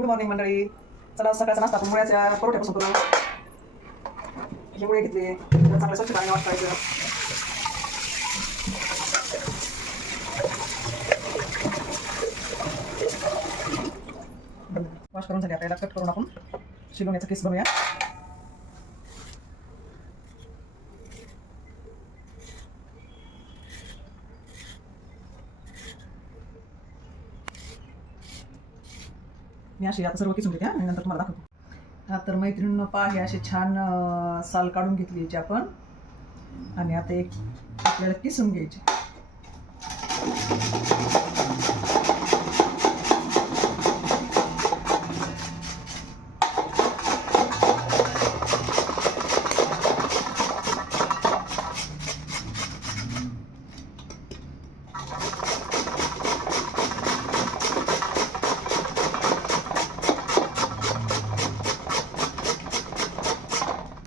Good morning मंडळी. चला सकाळचा नाश्ता आपण मुळ्याच्या परोठ्यापासून करू. हे मुळे घेतले चांगलं स्वच्छ पाणी वॉश करायचं. वॉश करून झाले आपल्याला कट करून आपण शिलून याचा किस बनवूया. मी अशी आता सर्व किसून घेते आणि नंतर तुम्हाला दाखवतो. हा तर मैत्रिणींनो पहा, हे असे छान साल काढून घेतली याची आपण आणि आता एक आपल्याला किसून घ्यायची.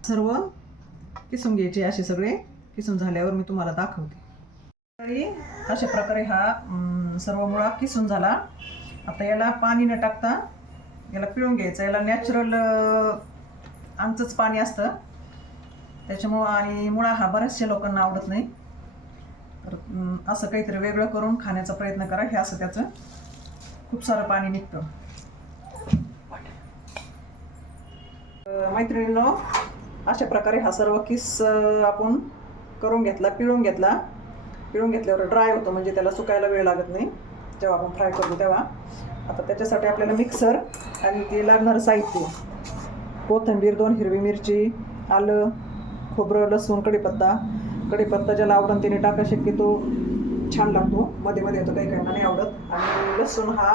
सर्व किसून घ्यायचे. असे सगळे किसून झाल्यावर मी तुम्हाला दाखवते. तरी अशा प्रकारे हा सर्व मुळा किसून झाला. आता याला पाणी न टाकता याला पिळून घ्यायचं. याला नॅचरल आमचंच पाणी असतं त्याच्यामुळं, आणि मुळा हा बऱ्याचशा लोकांना आवडत नाही. तर असं काहीतरी वेगळं करून खाण्याचा प्रयत्न करा. हे असं त्याचं खूप सारं पाणी निघतं. मैत्रिणींनो अशा प्रकारे हा सर्व किस आपण करून घेतला, पिळून घेतला. पिळून घेतल्यावर ड्राय होतो, म्हणजे त्याला सुकायला वेळ लागत नाही जेव्हा आपण फ्राय करतो तेव्हा. आता त्याच्यासाठी आपल्याला मिक्सर आणि ते लागणारं साहित्य: कोथिंबीर, 2 हिरवी मिरची, आलं, खोबरं, लसूण, कढीपत्ता ज्याला आवडून त्याने टाका. शक्यतो छान लागतो. मध्ये मध्ये येतो, काही काहींना नाही आवडत. आणि लसूण हा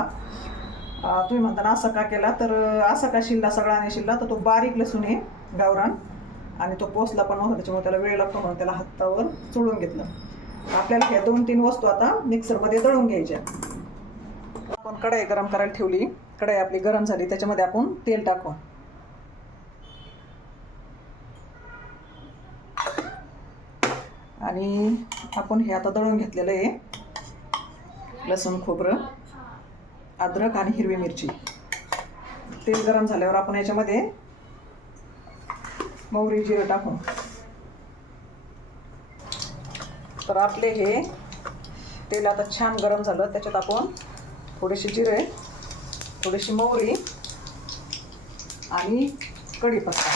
तुम्ही म्हणताना असा का केला, तर असा का शिल्ला, सगळा नाही शिल्ला, तर तो बारीक लसूण आहे गावरान, आणि तो पोचला पण नव्हता त्याच्यामुळे त्याला वेळ लागतो, म्हणून त्याला हातावर चोळून घेतलं. आपल्याला ह्या 2-3 वस्तू आता मिक्सरमध्ये दळून घ्यायच्या. आपण कढई गरम करायला ठेवली. कढई आपली गरम झाली, त्याच्यामध्ये आपण तेल टाकू. आणि आपण हे आता दळून घेतलेलं आहे लसूण, खोबरं, अद्रक आणि हिरवी मिरची. तेल गरम झाल्यावर आपण याच्यामध्ये मोहरी, जिरं टाकू. तर आपले हे तेल आता छान गरम झालं. त्याच्यात आपण थोडेसे जिरे, थोडीशी मोहरी आणि कढीपत्ता,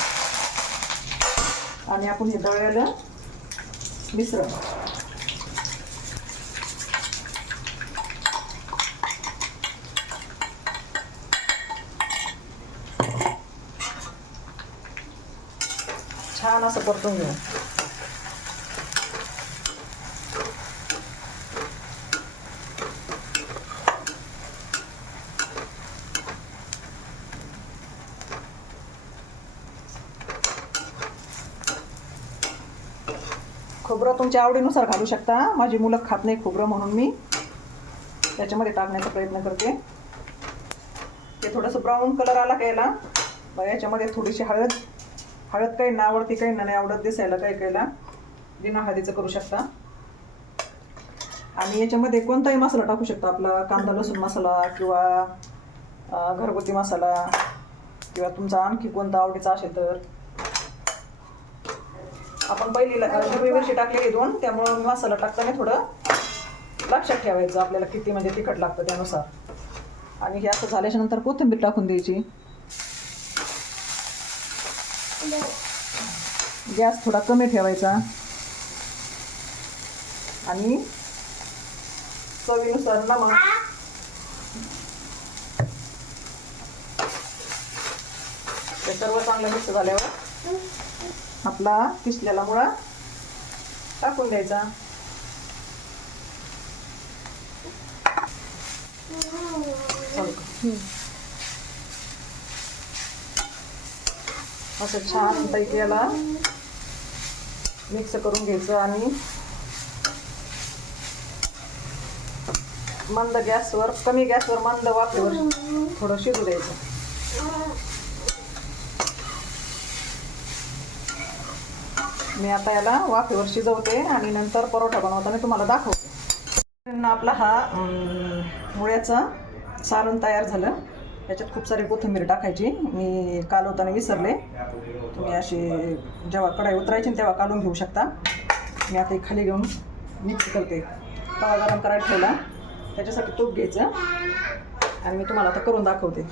आणि आपण हे दळलेलं मिश्रण छान असं परतून घेऊ. खोबरं तुमच्या आवडीनुसार घालू शकता. माझी मुलं खात नाही खोबरं, म्हणून मी त्याच्यामध्ये टाकण्याचा प्रयत्न करते. ते थोडंसं ब्राऊन कलर आला का याला, याच्यामध्ये थोडीशी हळद काही ना आवडती, काही नाही आवडत दिसायला, काहीला बिना हळदीचं करू शकता. आणि याच्यामध्ये कोणताही मसाला टाकू शकता. आपला कांदा लसूण मसाला किंवा घरगुती मसाला, किंवा तुमचा आणखी कोणता आवडीचा असेल तर. आपण पहिली हिरवी मिरची टाकलेली 2, त्यामुळं मसाला टाकताना थोडं लक्षात ठेवायचं आपल्याला किती म्हणजे तिखट लागतं त्यानुसार. आणि हे असं झाल्याच्या नंतर कोथिंबीर टाकून द्यायची. गॅस थोडा कमी ठेवायचा आणि चवीनुसार नमक. ते सर्व चांगलं मिक्स झाल्यावर आपला किसलेला मुळा टाकून द्यायचा. असं छान पैकी याला मिक्स करून घ्यायचं आणि मंद गॅसवर, कमी गॅसवर मंद वाफेवर थोडं शिजू द्यायचं. मी आता याला वाफेवर शिजवते आणि नंतर परोठा बनवताना तुम्हाला दाखवते. आपला हा मुळ्याचा सारण तयार झालं. त्याच्यात खूप सारी कोथिंबीर टाकायची. मी कालवताना विसरले. तुम्ही अशी जेव्हा कढाई उतरायची तेव्हा कालवून घेऊ शकता. मी आता खाली घेऊन मिक्स करते. तवा गरम करायला ठेवला, त्याच्यासाठी तूप घ्यायचं आणि मी तुम्हाला आता करून दाखवते.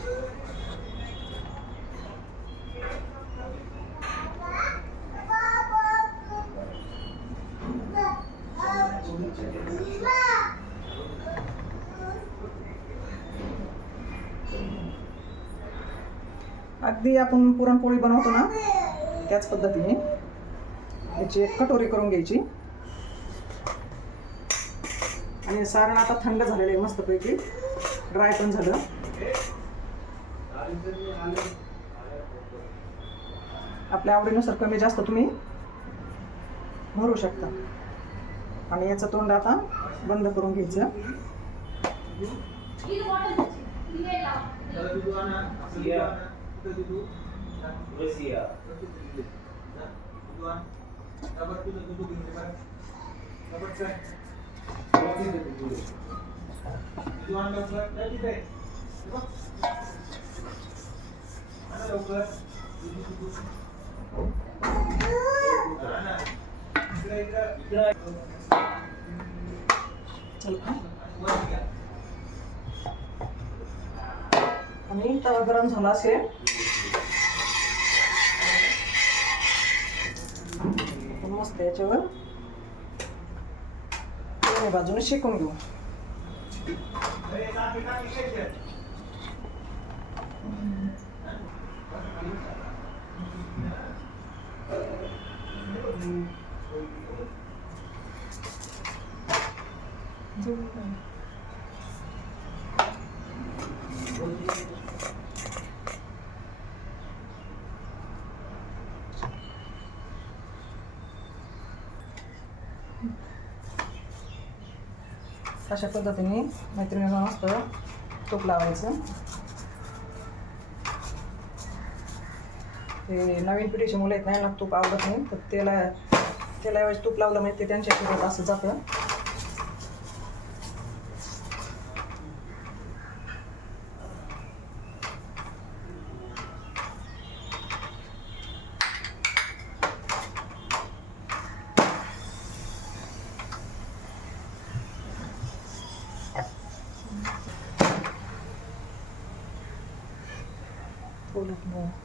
अगदी आपण पुरणपोळी बनवतो ना त्याच पद्धतीने याची एक कटोरी करून घ्यायची. आणि सारण आता थंड झालेलं आहे मस्तपैकी, ड्राय पण झालं. आपल्या आवडीनुसार कमी जास्त तुम्ही भरू शकता. आणि याचं तोंड आता बंद करून घ्यायचं. आणि तवा गरम झाला असेल मस्त याच्यावर दोन्ही बाजूने शेकून घेऊ. अशा पद्धतीने मैत्रिणीला मस्त तूप लावायचं. ते नवीन पिढीची मुलं आहेत नाही ना तूप आवडत नाही, तर त्याला तूप लावलं म्हणजे ते त्यांच्या शरीरात असं जातं.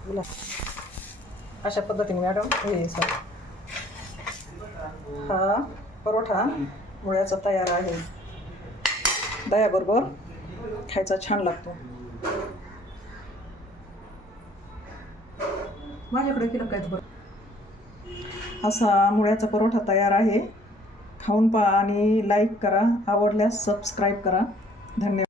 बोला. अशा पद्धतीने मॅडम हे सर हा परोठा मुळ्याचा तयार आहे. दह्याबरोबर खायचा छान लागतो. माझ्याकडे केलं काय बरं. असा मुळ्याचा परोठा तयार आहे. खाऊन पहा आणि लाईक करा. आवडल्यास सबस्क्राईब करा. धन्यवाद.